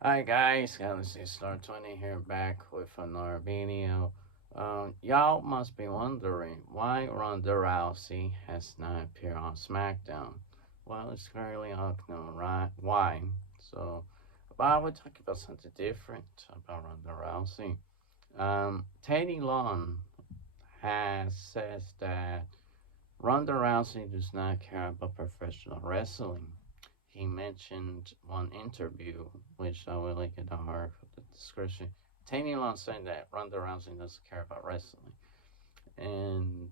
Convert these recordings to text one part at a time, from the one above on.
Hi guys, Galaxy Star 20 here back with another video. Y'all must be wondering why Ronda Rousey has not appeared on SmackDown. Well, it's clearly unknown, right? Why? So, but I will talk about something different about Ronda Rousey. Teddy Long has says that Ronda Rousey does not care about professional wrestling. He mentioned one interview, which I will link in the heart of the description. Tony Long said that Ronda Rousey doesn't care about wrestling, and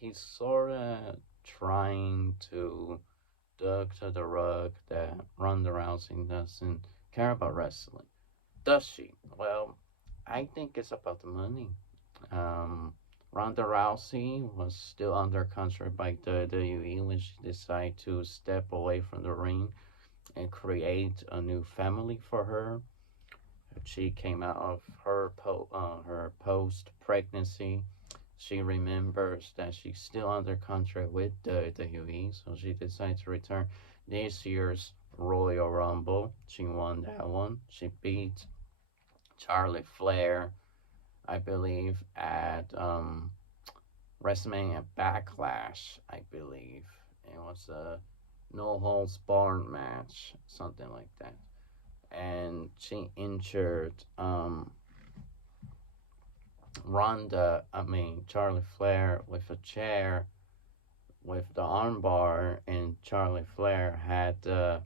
he's sort of trying to dug to the rug that Ronda Rousey doesn't care about wrestling. Does she? Well, I think it's about the money. Um, Ronda Rousey was still under contract by WWE when she decided to step away from the ring and create a new family for her. She came out of her post pregnancy. She remembers that she's still under contract with the WWE, so she decided to return this year's Royal Rumble. She won that one. She beat Charlie Flair, I believe, at WrestleMania Backlash. I believe it was a no holds barred match, something like that. And she injured Charlie Flair with a chair with the armbar, and Charlie Flair had an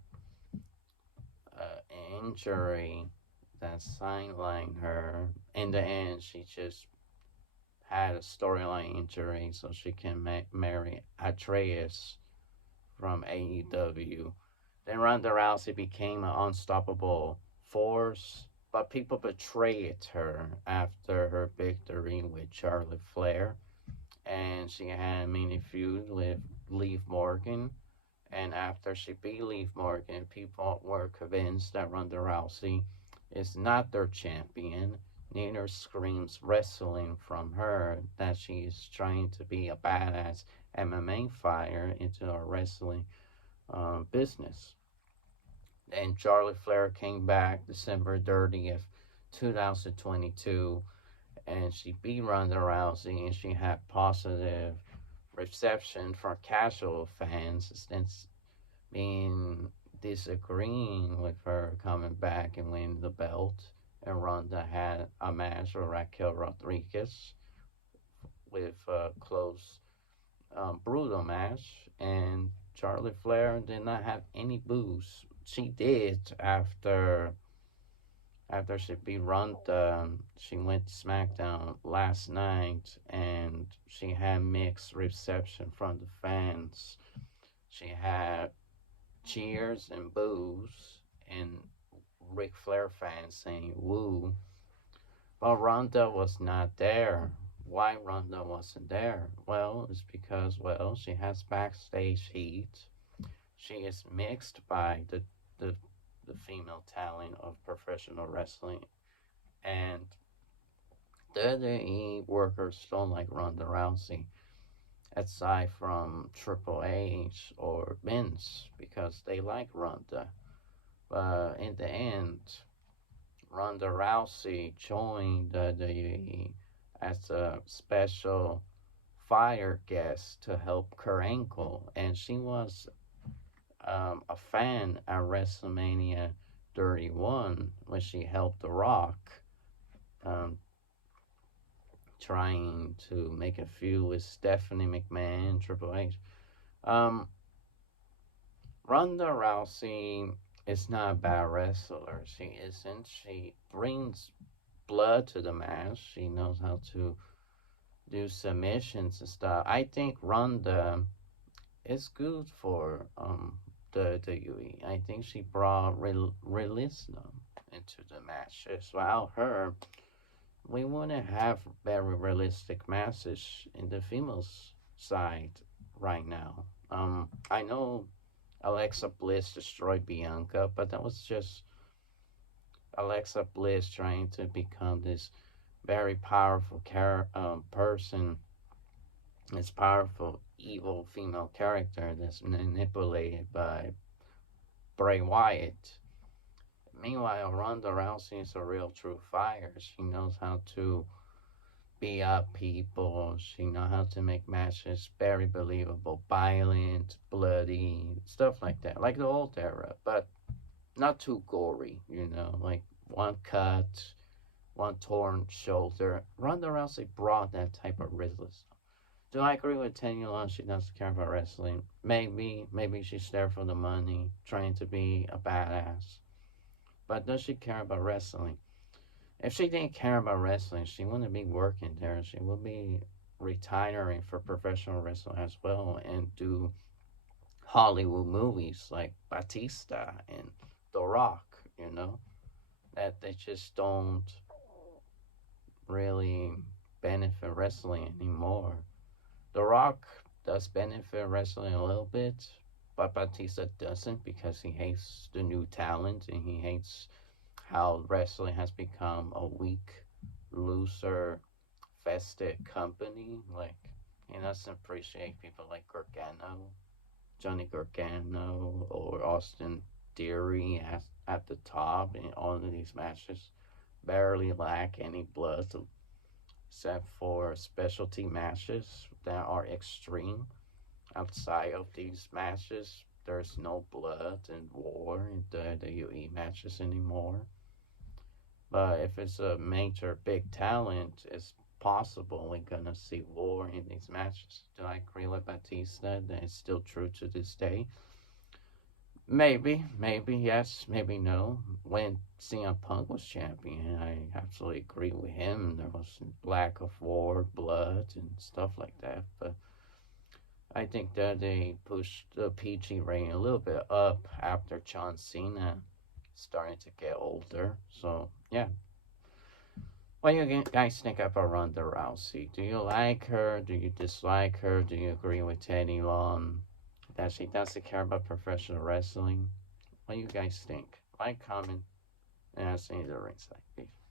injury that sidelined her. In the end, she just had a storyline injury so she can marry Atreus from AEW. Then Ronda Rousey became an unstoppable force, but people betrayed her after her victory with Charlotte Flair, and she had a mini feud with Liv Morgan. And after she beat Liv Morgan, people were convinced that Ronda Rousey is not their champion. Neither screams wrestling from her that she is trying to be a badass MMA fighter into a wrestling business. And Charlie Flair came back December 30th, 2022, and she beat Ronda Rousey, and she had positive reception from casual fans since being disagreeing with her coming back and winning the belt. And Ronda had a match with Raquel Rodriguez with a close, brutal match, and Charlie Flair did not have any boost. She did after she beat Ronda. She went to SmackDown last night, and she had mixed reception from the fans. She had cheers and boos, and Ric Flair fans saying woo. But Ronda was not there. Why Ronda wasn't there? Well, it's because, well, she has backstage heat. She is mixed by the, the female talent of professional wrestling, and the WWE workers don't like Ronda Rousey, aside from Triple H or Vince, because they like Ronda. But in the end, Ronda Rousey joined the WWE as a special fire guest to help her ankle, and she was a fan at WrestleMania 31 when she helped The Rock, um, trying to make a feud with Stephanie McMahon and Triple H. Um, Ronda Rousey is not a bad wrestler. She isn't. She brings blood to the match. She knows how to do submissions and stuff. I think Ronda is good for the WWE. I think she brought realism into the matches. Without her, we wouldn't have very realistic matches in the females side right now. I know Alexa Bliss destroyed Bianca, but that was just Alexa Bliss trying to become this very powerful person, this powerful evil female character that's manipulated by Bray Wyatt. Meanwhile, Ronda Rousey is a real true fighter. She knows how to beat up people. She knows how to make matches very believable, violent, bloody, stuff like that, like the old era, but not too gory. Like one cut, one torn shoulder. Ronda Rousey brought that type of realism. Do I agree with Tanya Long? She doesn't care about wrestling. Maybe she's there for the money, trying to be a badass. But does she care about wrestling? If she didn't care about wrestling, she wouldn't be working there. She would be retiring for professional wrestling as well and do Hollywood movies like Batista and The Rock, that they just don't really benefit wrestling anymore. The Rock does benefit wrestling a little bit, but Batista doesn't because he hates the new talent and he hates how wrestling has become a weak, looser, festive company. Like, he doesn't appreciate people like Gargano, Johnny Gargano, or Austin Theory at the top in all of these matches. Barely lack any blood except for specialty matches that are extreme. Outside of these matches, there's no blood and war in WWE matches anymore. But if it's a major big talent, it's possible we're gonna see war in these matches. Do I agree with Batista? That is still true to this day. Maybe yes, maybe no. When CM Punk was champion, I absolutely agree with him. There was lack of war, blood, and stuff like that. But I think that they pushed the PG rating a little bit up after John Cena starting to get older. So yeah. What do you guys think about Ronda Rousey? Do you like her? Do you dislike her? Do you agree with Teddy Long that she doesn't care about professional wrestling? What do you guys think? Like, comment, and I'll see you the ringside. Peace.